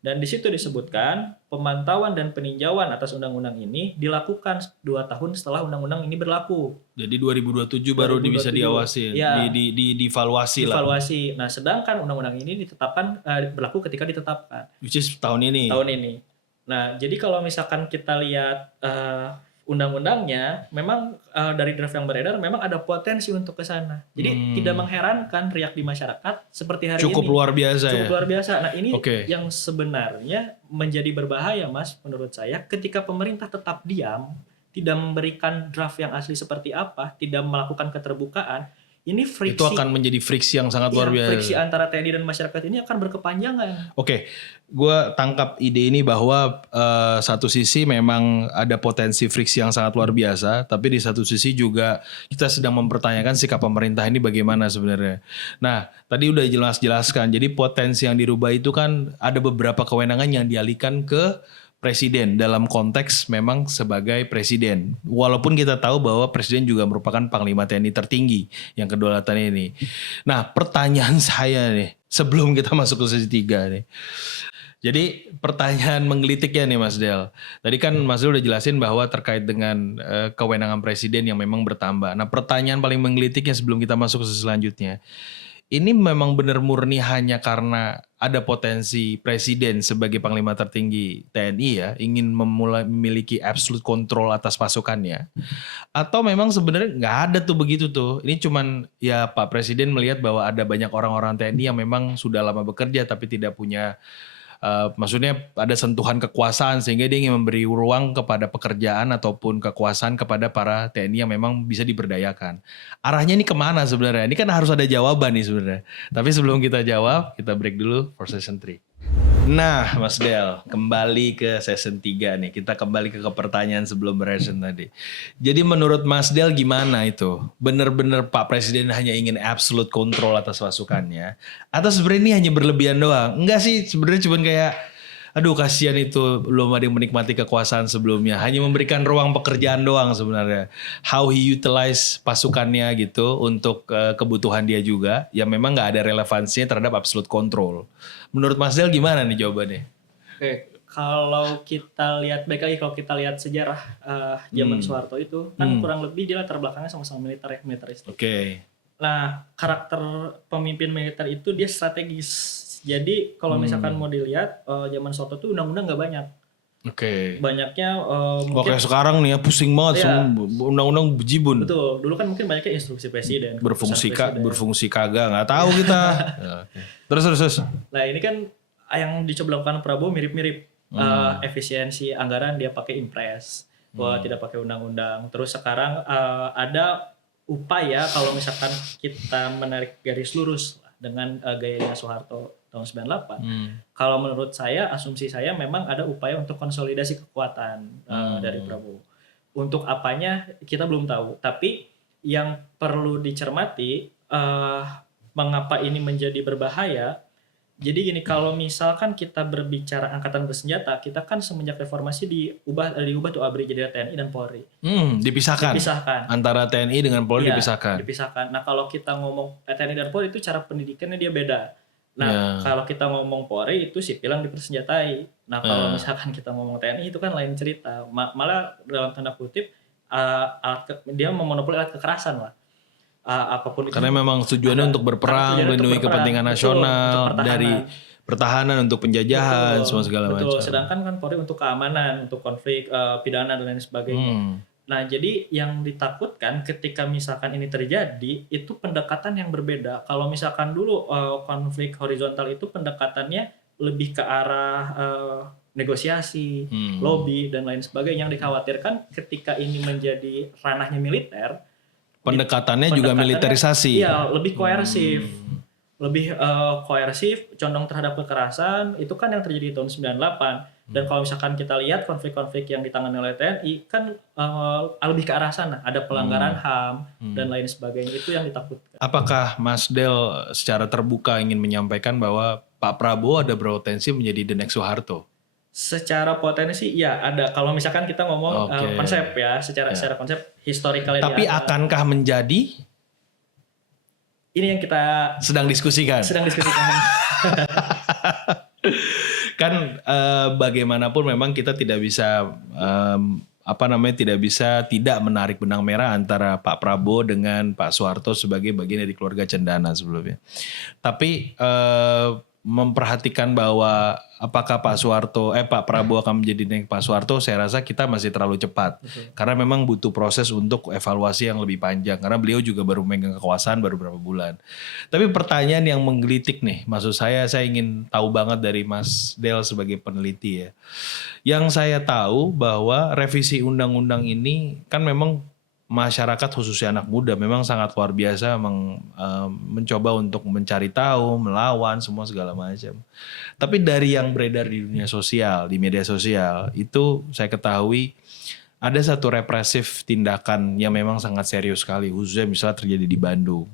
Dan di situ disebutkan pemantauan dan peninjauan atas undang-undang ini dilakukan 2 tahun setelah undang-undang ini berlaku. Jadi 2027 baru bisa diawasi, ya, dievaluasi lah. Nah, sedangkan undang-undang ini ditetapkan berlaku ketika ditetapkan. Which is tahun ini. Nah, jadi kalau misalkan kita lihat undang-undangnya, memang dari draft yang beredar memang ada potensi untuk ke sana. Jadi tidak mengherankan riak di masyarakat seperti hari ini. Cukup luar biasa. Nah, ini yang sebenarnya menjadi berbahaya, Mas, menurut saya, ketika pemerintah tetap diam tidak memberikan draft yang asli seperti apa, tidak melakukan keterbukaan, ini friksi. Itu akan menjadi friksi yang sangat luar biasa. Friksi antara TNI dan masyarakat ini akan berkepanjangan. Oke, gue tangkap ide ini bahwa satu sisi memang ada potensi friksi yang sangat luar biasa, tapi di satu sisi juga kita sedang mempertanyakan sikap pemerintah ini bagaimana sebenarnya. Nah, tadi udah jelaskan, jadi potensi yang dirubah itu kan ada beberapa kewenangan yang dialihkan ke presiden dalam konteks memang sebagai presiden. Walaupun kita tahu bahwa presiden juga merupakan panglima TNI tertinggi yang kedaulatan ini. Nah, pertanyaan saya nih sebelum kita masuk ke sesi 3 nih. Jadi pertanyaan menggelitiknya nih Mas Del. Tadi kan Mas Del udah jelasin bahwa terkait dengan kewenangan presiden yang memang bertambah. Nah, pertanyaan paling menggelitiknya sebelum kita masuk ke sesi selanjutnya. Ini memang benar murni hanya karena ada potensi presiden sebagai panglima tertinggi TNI ya ingin memiliki absolute control atas pasukannya, atau memang sebenarnya nggak ada tuh begitu tuh. Ini cuman ya Pak Presiden melihat bahwa ada banyak orang-orang TNI yang memang sudah lama bekerja tapi tidak punya maksudnya ada sentuhan kekuasaan sehingga dia ingin memberi ruang kepada pekerjaan ataupun kekuasaan kepada para TNI yang memang bisa diberdayakan. Arahnya ini kemana sebenarnya? Ini kan harus ada jawaban nih sebenarnya. Tapi sebelum kita jawab, kita break dulu for session 3. Nah Mas Del, kembali ke session 3 nih. Kita kembali ke pertanyaan sebelum beresin tadi. Jadi menurut Mas Del gimana itu? Bener-bener Pak Presiden hanya ingin absolute control atas pasukannya? Atau sebenarnya ini hanya berlebihan doang? Enggak sih, sebenarnya cuma kayak aduh kasihan itu belum ada yang menikmati kekuasaan sebelumnya. Hanya memberikan ruang pekerjaan doang sebenarnya. How he utilize pasukannya gitu untuk kebutuhan dia juga. Yang memang gak ada relevansinya terhadap absolute control. Menurut Mas Del gimana nih jawabannya? Oke, kalau kita lihat, baik lagi kalau kita lihat sejarah zaman Soeharto itu. Kan kurang lebih dia latar belakangnya sama-sama militer ya, militeristik. Oke. Nah, karakter pemimpin militer itu dia strategis. Jadi kalau misalkan mau dilihat zaman Soeharto itu undang-undang gak banyak. Oke. Banyaknya Oke sekarang nih ya pusing banget semua undang-undang bejibun. Betul. Dulu kan mungkin banyaknya instruksi presiden. Berfungsi kagak nggak tahu kita. Ya, okay. Terus. Nah ini kan yang dicoba lakukan Prabowo mirip-mirip. Efisiensi anggaran dia pakai impres. Tidak pakai undang-undang. Terus sekarang ada upaya kalau misalkan kita menarik garis lurus dengan gayanya Soeharto tahun 98. Kalau menurut saya, asumsi saya memang ada upaya untuk konsolidasi kekuatan dari Prabowo. Untuk apanya kita belum tahu. Tapi yang perlu dicermati, mengapa ini menjadi berbahaya. Jadi gini, kalau misalkan kita berbicara angkatan bersenjata, kita kan semenjak reformasi diubah tuh ABRI jadi TNI dan Polri. Dipisahkan. Antara TNI dengan Polri dipisahkan. Nah kalau kita ngomong TNI dan Polri itu cara pendidikannya dia beda. Nah kalau kita ngomong Polri itu sipil yang dipersenjatai. Nah kalau misalkan kita ngomong TNI itu kan lain cerita. Malah dalam tanda kutip dia memonopoli alat kekerasan lah. Apapun itu. Karena memang tujuannya untuk berperang, melindungi kepentingan nasional, dari pertahanan untuk penjajahan, semua segala macam. Sedangkan kan Polri untuk keamanan, untuk konflik pidana dan lain sebagainya. Nah, jadi yang ditakutkan ketika misalkan ini terjadi, itu pendekatan yang berbeda. Kalau misalkan dulu konflik horizontal itu pendekatannya lebih ke arah negosiasi, lobby, dan lain sebagainya. Yang dikhawatirkan ketika ini menjadi ranahnya militer, pendekatannya juga militerisasi. Iya, lebih koersif. Lebih koersif, condong terhadap kekerasan, itu kan yang terjadi di tahun 98. Dan kalau misalkan kita lihat konflik-konflik yang ditangani oleh TNI kan lebih ke arah sana, ada pelanggaran HAM dan lain sebagainya, itu yang ditakutkan. Apakah Mas Del secara terbuka ingin menyampaikan bahwa Pak Prabowo ada berpotensi menjadi the next Soeharto? Secara potensi ya ada. Kalau misalkan kita ngomong konsep ya, secara konsep historicalnya. Tapi akankah menjadi? Ini yang kita sedang diskusikan. Kan bagaimanapun memang kita tidak bisa tidak menarik benang merah antara Pak Prabowo dengan Pak Soeharto sebagai bagian dari keluarga cendana sebelumnya. Tapi memperhatikan bahwa apakah Pak Prabowo akan menjadi naik Pak Soeharto, saya rasa kita masih terlalu cepat. Betul. Karena memang butuh proses untuk evaluasi yang lebih panjang. Karena beliau juga baru memegang kekuasaan baru beberapa bulan. Tapi pertanyaan yang menggelitik nih, maksud saya ingin tahu banget dari Mas Del sebagai peneliti ya. Yang saya tahu bahwa revisi undang-undang ini kan memang masyarakat khususnya anak muda memang sangat luar biasa mencoba untuk mencari tahu, melawan semua segala macam. Tapi dari yang beredar di dunia sosial, di media sosial, itu saya ketahui ada satu represif tindakan yang memang sangat serius sekali, khususnya misalnya terjadi di Bandung.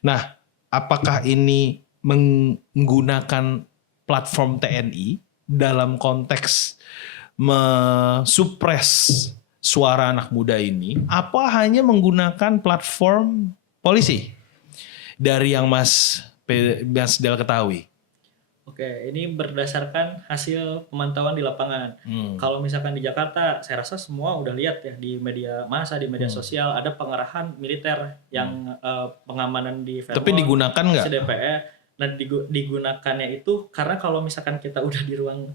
Nah, apakah ini menggunakan platform TNI dalam konteks mensupres suara anak muda ini, apa hanya menggunakan platform polisi dari yang Mas Del ketahui? Oke, ini berdasarkan hasil pemantauan di lapangan. Kalau misalkan di Jakarta, saya rasa semua udah lihat ya di media massa, di media sosial ada pengerahan militer yang pengamanan di Fairmont. Tapi digunakan nggak? DPR. Nah, digunakannya itu karena kalau misalkan kita udah di ruang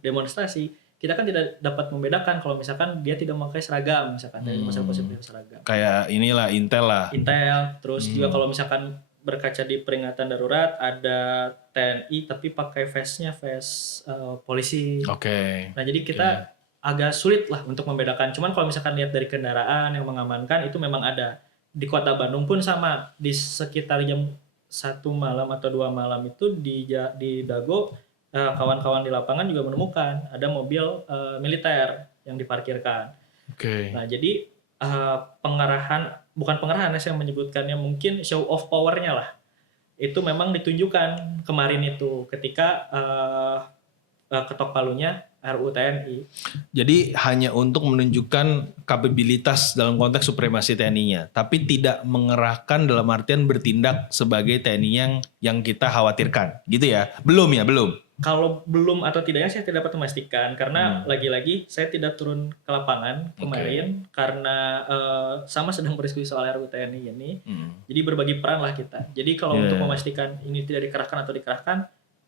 demonstrasi, kita kan tidak dapat membedakan kalau misalkan dia tidak memakai seragam, misalkan dari masa positif seragam. Kayak inilah Intel lah. Intel, terus juga kalau misalkan berkaca di peringatan darurat ada TNI tapi pakai vestnya vest polisi. Oke. Nah jadi kita agak sulit lah untuk membedakan. Cuman kalau misalkan lihat dari kendaraan yang mengamankan itu memang ada. Di kota Bandung pun sama, di sekitar jam 1 malam atau 2 malam itu di Dago kawan-kawan di lapangan juga menemukan ada mobil militer yang diparkirkan. Oke. Nah jadi bukan pengerahan saya menyebutkannya, mungkin show of power-nya lah. Itu memang ditunjukkan kemarin itu ketika ketok palunya RUU TNI. Jadi hanya untuk menunjukkan kapabilitas dalam konteks supremasi TNI-nya, tapi tidak mengerahkan dalam artian bertindak sebagai TNI yang kita khawatirkan, gitu ya? Belum. Kalau belum atau tidaknya saya tidak dapat memastikan karena lagi-lagi saya tidak turun ke lapangan kemarin karena sama sedang berdiskusi soal RUU TNI ini. Jadi berbagi peran lah kita. Jadi kalau untuk memastikan ini tidak dikerahkan atau dikerahkan,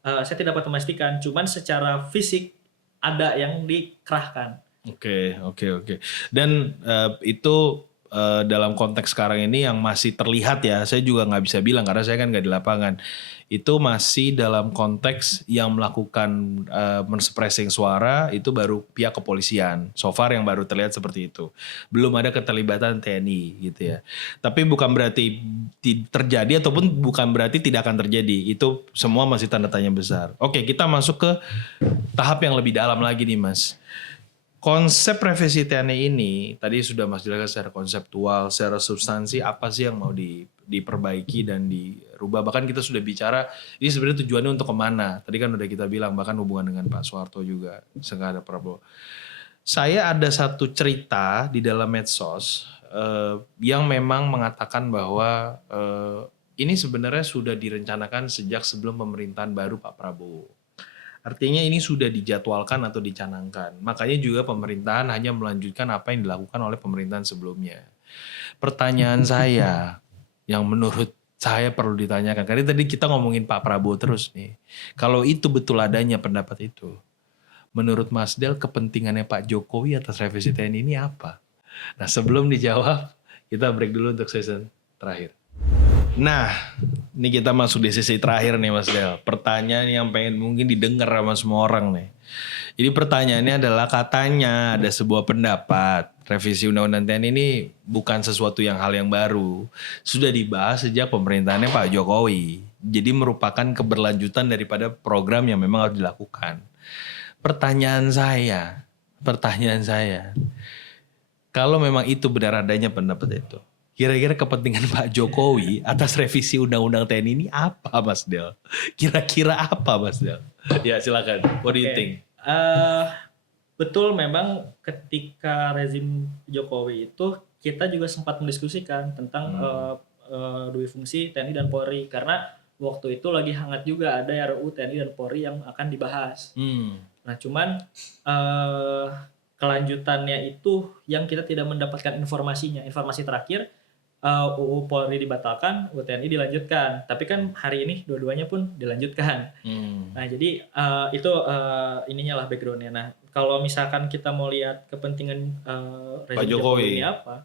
saya tidak dapat memastikan. Cuman secara fisik ada yang dikerahkan. Oke. Dan itu dalam konteks sekarang ini yang masih terlihat ya, saya juga nggak bisa bilang karena saya kan nggak di lapangan. Itu masih dalam konteks yang melakukan men-suppressing suara itu baru pihak kepolisian. So far yang baru terlihat seperti itu. Belum ada keterlibatan TNI gitu ya. Tapi bukan berarti terjadi ataupun bukan berarti tidak akan terjadi. Itu semua masih tanda tanya besar. Oke, kita masuk ke tahap yang lebih dalam lagi nih Mas. Konsep revisi TNI ini tadi sudah Mas jelaskan secara konseptual, secara substansi apa sih yang mau diperbaiki dan dirubah. Bahkan kita sudah bicara ini sebenarnya tujuannya untuk kemana. Tadi kan udah kita bilang bahkan hubungan dengan Pak Soeharto juga, sehingga ada Prabowo. Saya ada satu cerita di dalam medsos yang memang mengatakan bahwa ini sebenarnya sudah direncanakan sejak sebelum pemerintahan baru Pak Prabowo. Artinya ini sudah dijadwalkan atau dicanangkan. Makanya juga pemerintahan hanya melanjutkan apa yang dilakukan oleh pemerintahan sebelumnya. Pertanyaan saya yang menurut saya perlu ditanyakan. Karena tadi kita ngomongin Pak Prabowo terus nih. Kalau itu betul adanya pendapat itu. Menurut Mas Del kepentingannya Pak Jokowi atas revisi TNI ini apa? Nah sebelum dijawab kita break dulu untuk season terakhir. Nah, ini kita masuk di sesi terakhir nih Mas Del. Pertanyaan yang pengen mungkin didengar sama semua orang nih. Jadi pertanyaannya adalah katanya ada sebuah pendapat revisi Undang-Undang TNI ini bukan sesuatu hal yang baru. Sudah dibahas sejak pemerintahannya Pak Jokowi. Jadi merupakan keberlanjutan daripada program yang memang harus dilakukan. Pertanyaan saya, kalau memang itu benar adanya pendapat itu, kira-kira kepentingan Pak Jokowi atas revisi Undang-Undang TNI ini apa Mas Del? Kira-kira apa Mas Del? Ya silakan. What do you think? Betul memang ketika rezim Jokowi itu kita juga sempat mendiskusikan tentang dui fungsi TNI dan Polri. Karena waktu itu lagi hangat juga ada RUU TNI dan Polri yang akan dibahas. Nah cuman kelanjutannya itu yang kita tidak mendapatkan informasinya. Informasi terakhir UU Polri dibatalkan, UU TNI dilanjutkan. Tapi kan hari ini dua-duanya pun dilanjutkan. Nah, jadi itu ininya lah background-nya. Nah, kalau misalkan kita mau lihat kepentingan Pak rezim Jokowi ini apa,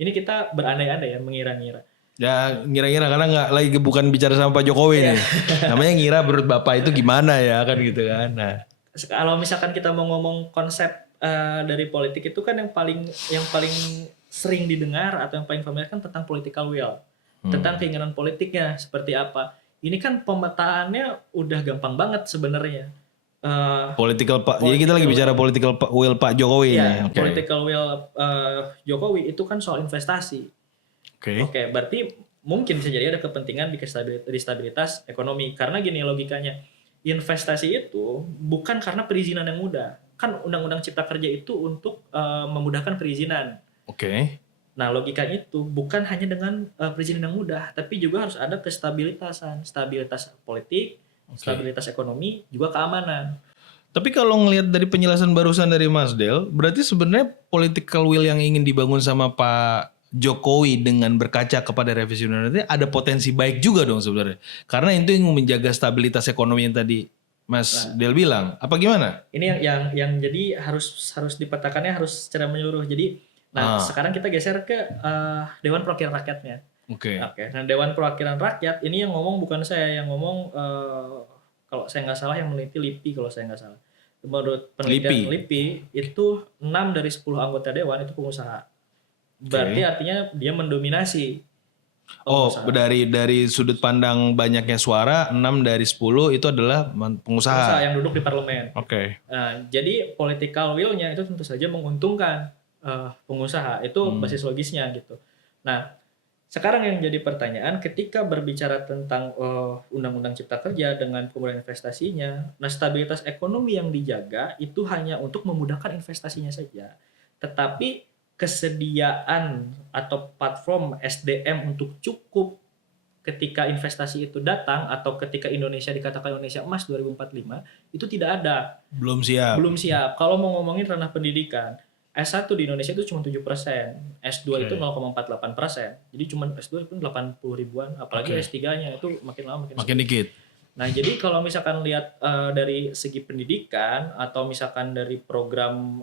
ini kita berandai-andai ya, mengira-ngira. Ya ngira-ngira karena nggak lagi bukan bicara sama Pak Jokowi nih. Namanya ngira menurut Bapak itu gimana ya kan gitu kan. Nah, Kalau misalkan kita mau ngomong konsep dari politik itu kan yang paling sering didengar atau yang paling familiar kan tentang political will, tentang keinginan politiknya seperti apa. Ini kan pemetaannya udah gampang banget sebenarnya. political Pak. Jadi kita lagi bicara political will Pak Jokowi nih. Ya, political will Jokowi itu kan soal investasi. Oke, berarti mungkin bisa jadi ada kepentingan di stabilitas ekonomi. Karena gini logikanya, investasi itu bukan karena perizinan yang mudah. Kan Undang-Undang Cipta Kerja itu untuk memudahkan perizinan. Nah, logikanya itu bukan hanya dengan perizinan yang mudah, tapi juga harus ada kestabilitasan, stabilitas politik, stabilitas ekonomi, juga keamanan. Tapi kalau ngelihat dari penjelasan barusan dari Mas Del, berarti sebenarnya political will yang ingin dibangun sama Pak Jokowi dengan berkaca kepada revisi undang-undang ada potensi baik juga dong sebenarnya. Karena itu yang menjaga stabilitas ekonomi yang tadi Mas Del bilang. Apa gimana? Ini yang jadi harus dipetakannya harus secara menyeluruh. Jadi sekarang kita geser ke Dewan Perwakilan Rakyatnya. Oke. Nah, Dewan Perwakilan Rakyat ini yang ngomong bukan saya, yang ngomong kalau saya nggak salah yang meneliti LIPI kalau saya nggak salah. Menurut penelitian LIPI itu 6 dari 10 anggota dewan itu pengusaha. Berarti artinya dia mendominasi. Dari sudut pandang banyaknya suara 6 dari 10 itu adalah pengusaha yang duduk di parlemen. Nah, jadi political will-nya itu tentu saja menguntungkan pengusaha. Itu basis logisnya gitu. Nah, sekarang yang jadi pertanyaan ketika berbicara tentang Undang-Undang Cipta Kerja dengan kemudahan investasinya, nah stabilitas ekonomi yang dijaga itu hanya untuk memudahkan investasinya saja. Tetapi kesediaan atau platform SDM untuk cukup ketika investasi itu datang atau ketika Indonesia dikatakan Indonesia emas 2045 itu tidak ada. Belum siap. Kalau mau ngomongin ranah pendidikan, S1 di Indonesia itu cuma 7%, S2 itu 0,48%. Jadi cuma S2 itu 80 ribuan, apalagi S3-nya itu makin lama makin dikit. Nah, jadi kalau misalkan lihat dari segi pendidikan atau misalkan dari program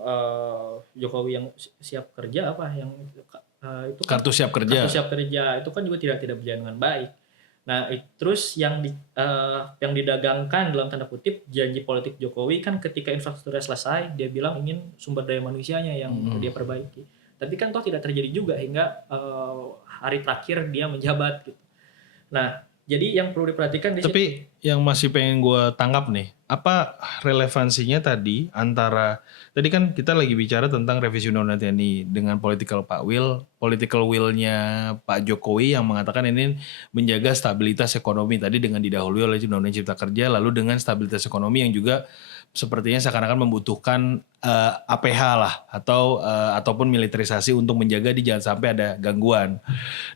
Jokowi yang siap kerja itu kan, kartu siap kerja itu kan juga tidak berjalan dengan baik. Nah, terus yang didagangkan dalam tanda kutip janji politik Jokowi kan ketika infrastrukturnya selesai dia bilang ingin sumber daya manusianya yang dia perbaiki. Tapi kan toh tidak terjadi juga hingga hari terakhir dia menjabat gitu. Nah, jadi yang perlu diperhatikan di Tapi yang masih pengen gue tangkap nih, apa relevansinya tadi antara tadi kan kita lagi bicara tentang revisi undang-undang TNI dengan political will-nya Pak Jokowi yang mengatakan ini menjaga stabilitas ekonomi tadi dengan didahului oleh Undang-Undang Cipta Kerja, lalu dengan stabilitas ekonomi yang juga sepertinya seakan-akan membutuhkan APH lah ataupun militerisasi untuk menjaga jangan sampai ada gangguan.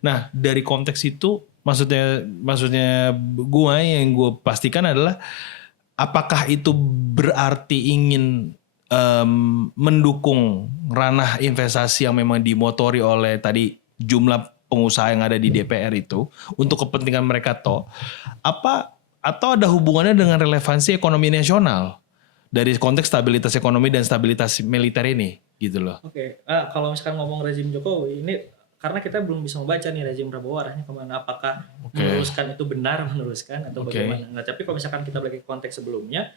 Nah, dari konteks itu maksudnya yang gue pastikan adalah apakah itu berarti ingin mendukung ranah investasi yang memang dimotori oleh tadi jumlah pengusaha yang ada di DPR itu untuk kepentingan mereka atau ada hubungannya dengan relevansi ekonomi nasional dari konteks stabilitas ekonomi dan stabilitas militer ini gitu loh. Kalau misalkan ngomong rezim Jokowi ini karena kita belum bisa membaca nih rezim Prabowo arahnya kemana, apakah meneruskan itu benar meneruskan atau bagaimana. Nah, tapi kalau misalkan kita balik ke konteks sebelumnya,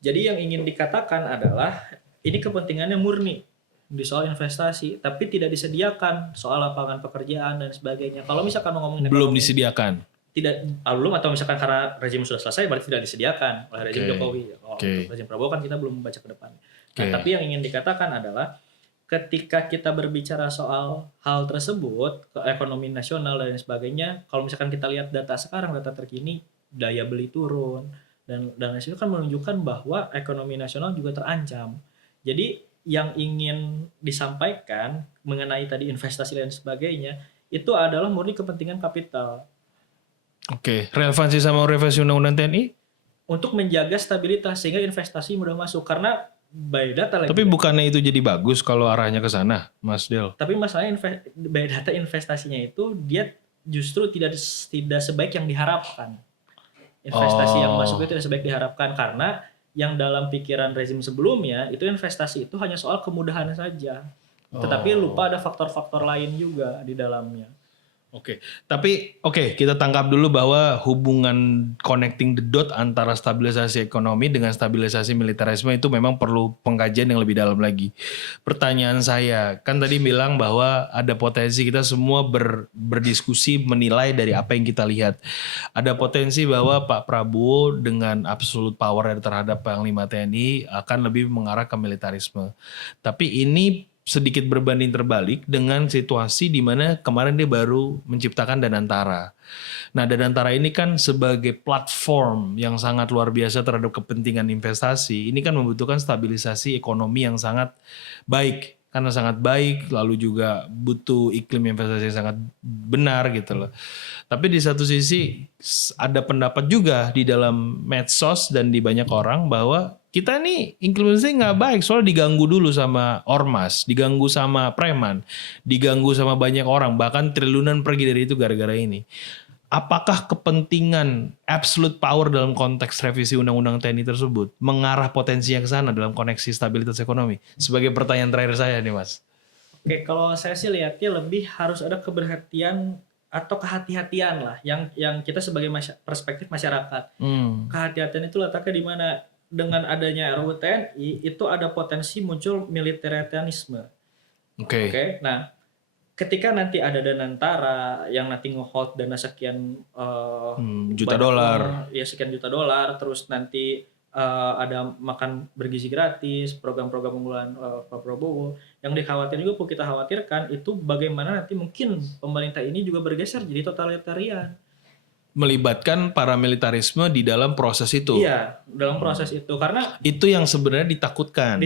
jadi yang ingin dikatakan adalah ini kepentingannya murni di soal investasi, tapi tidak disediakan soal lapangan pekerjaan dan sebagainya. Kalau misalkan ngomongin belum disediakan, belum atau misalkan karena rezim sudah selesai berarti tidak disediakan oleh rezim Jokowi. Rezim Prabowo kan kita belum membaca ke depan. Nah, tapi yang ingin dikatakan adalah ketika kita berbicara soal hal tersebut, ke ekonomi nasional dan sebagainya, kalau misalkan kita lihat data sekarang, data terkini, daya beli turun, dan itu kan menunjukkan bahwa ekonomi nasional juga terancam. Jadi yang ingin disampaikan mengenai tadi investasi dan sebagainya, itu adalah murni kepentingan kapital. Relevansi sama revisi undang-undang TNI? Untuk menjaga stabilitas, sehingga investasi mudah masuk. Karena by data lagi. Tapi bukannya itu jadi bagus kalau arahnya ke sana, Mas Del? Tapi masalahnya by data investasinya itu dia justru tidak sebaik yang diharapkan. Investasi yang masuk itu tidak sebaik diharapkan karena yang dalam pikiran rezim sebelumnya itu investasi itu hanya soal kemudahan saja. Tetapi lupa ada faktor-faktor lain juga di dalamnya. Oke, tapi kita tangkap dulu bahwa hubungan connecting the dot antara stabilisasi ekonomi dengan stabilisasi militerisme itu memang perlu pengkajian yang lebih dalam lagi. Pertanyaan saya, kan tadi bilang bahwa ada potensi kita semua berdiskusi menilai dari apa yang kita lihat. Ada potensi bahwa Pak Prabowo dengan absolute power terhadap Panglima TNI akan lebih mengarah ke militerisme. Tapi ini sedikit berbanding terbalik dengan situasi di mana kemarin dia baru menciptakan Danantara. Nah, Danantara ini kan sebagai platform yang sangat luar biasa terhadap kepentingan investasi. Ini kan membutuhkan stabilisasi ekonomi yang sangat baik. Karena sangat baik, lalu juga butuh iklim investasi yang sangat benar gitu loh. Tapi di satu sisi ada pendapat juga di dalam medsos dan di banyak orang bahwa kita nih inklusi nggak baik soalnya diganggu dulu sama ormas, diganggu sama preman, diganggu sama banyak orang, bahkan triliunan pergi dari itu gara-gara ini. Apakah kepentingan absolute power dalam konteks revisi Undang-Undang TNI tersebut mengarah potensinya ke sana dalam koneksi stabilitas ekonomi? Sebagai pertanyaan terakhir saya nih Mas. Oke, kalau saya sih lihatnya lebih harus ada keberhatian atau kehati-hatian lah yang kita sebagai perspektif masyarakat. Kehati-hatian itu letaknya di mana? Dengan adanya RUU TNI itu ada potensi muncul militerisme. Oke. Nah, ketika nanti ada Danantara yang nanti nge-hold dana sekian juta dolar, ya sekian juta dolar, terus nanti ada makan bergizi gratis, program-program unggulan Pak Prabowo, yang dikhawatirkan juga kita khawatirkan itu bagaimana nanti mungkin pemerintah ini juga bergeser jadi totalitarian. Melibatkan paramilitarisme di dalam proses itu. Iya, dalam proses itu karena itu yang sebenarnya ditakutkan.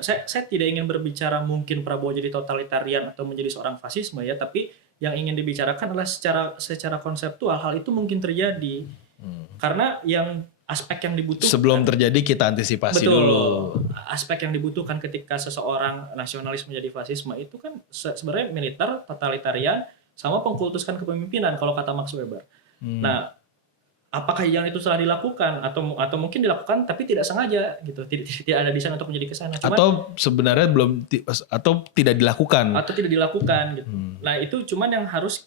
Saya tidak ingin berbicara mungkin Prabowo jadi totalitarian atau menjadi seorang fasisme ya, tapi yang ingin dibicarakan adalah secara konseptual hal itu mungkin terjadi. Karena yang aspek yang dibutuhkan sebelum terjadi kita antisipasi dulu. Aspek yang dibutuhkan ketika seseorang nasionalis menjadi fasisme itu kan sebenarnya militer, totalitarian sama pengkultuskan kepemimpinan kalau kata Max Weber. Nah, apakah yang itu salah dilakukan atau mungkin dilakukan tapi tidak sengaja gitu, tidak ada desain untuk menjadi kesana. Atau sebenarnya atau tidak dilakukan. Atau tidak dilakukan gitu. Nah itu cuman yang harus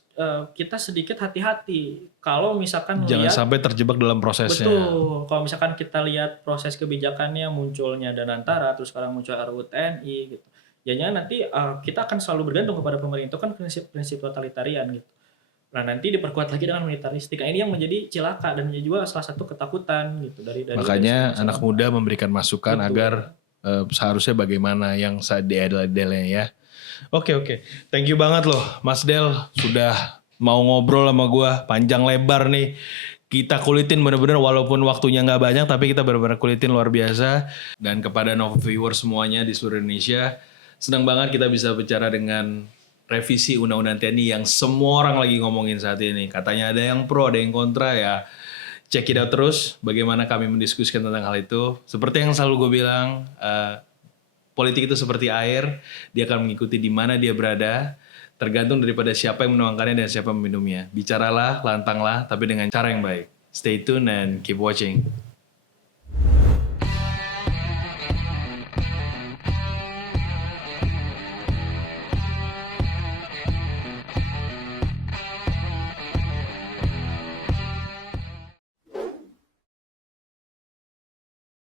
kita sedikit hati-hati kalau misalkan jangan sampai terjebak dalam prosesnya. Betul. Kalau misalkan kita lihat proses kebijakannya munculnya Danantara terus sekarang muncul RUU TNI gitu. Jadinya nanti kita akan selalu bergantung kepada pemerintah kan prinsip totalitarian gitu. Nah nanti diperkuat lagi dengan militeristik. Nah, ini yang menjadi cilaka dan menjadi juga salah satu ketakutan gitu dari makanya anak muda memberikan masukan. Betul. Agar seharusnya bagaimana yang idealnya ya. Oke. Thank you banget loh Mas Del sudah mau ngobrol sama gue panjang lebar nih. Kita kulitin bener-bener walaupun waktunya gak banyak tapi kita bener-bener kulitin luar biasa. Dan kepada Nova viewers semuanya di seluruh Indonesia, senang banget kita bisa bicara dengan revisi Undang-Undang TNI yang semua orang lagi ngomongin saat ini. Katanya ada yang pro, ada yang kontra ya. Check it out terus bagaimana kami mendiskusikan tentang hal itu. Seperti yang selalu gue bilang, politik itu seperti air, dia akan mengikuti di mana dia berada, tergantung daripada siapa yang menuangkannya dan siapa yang meminumnya. Bicaralah, lantanglah, tapi dengan cara yang baik. Stay tune and keep watching.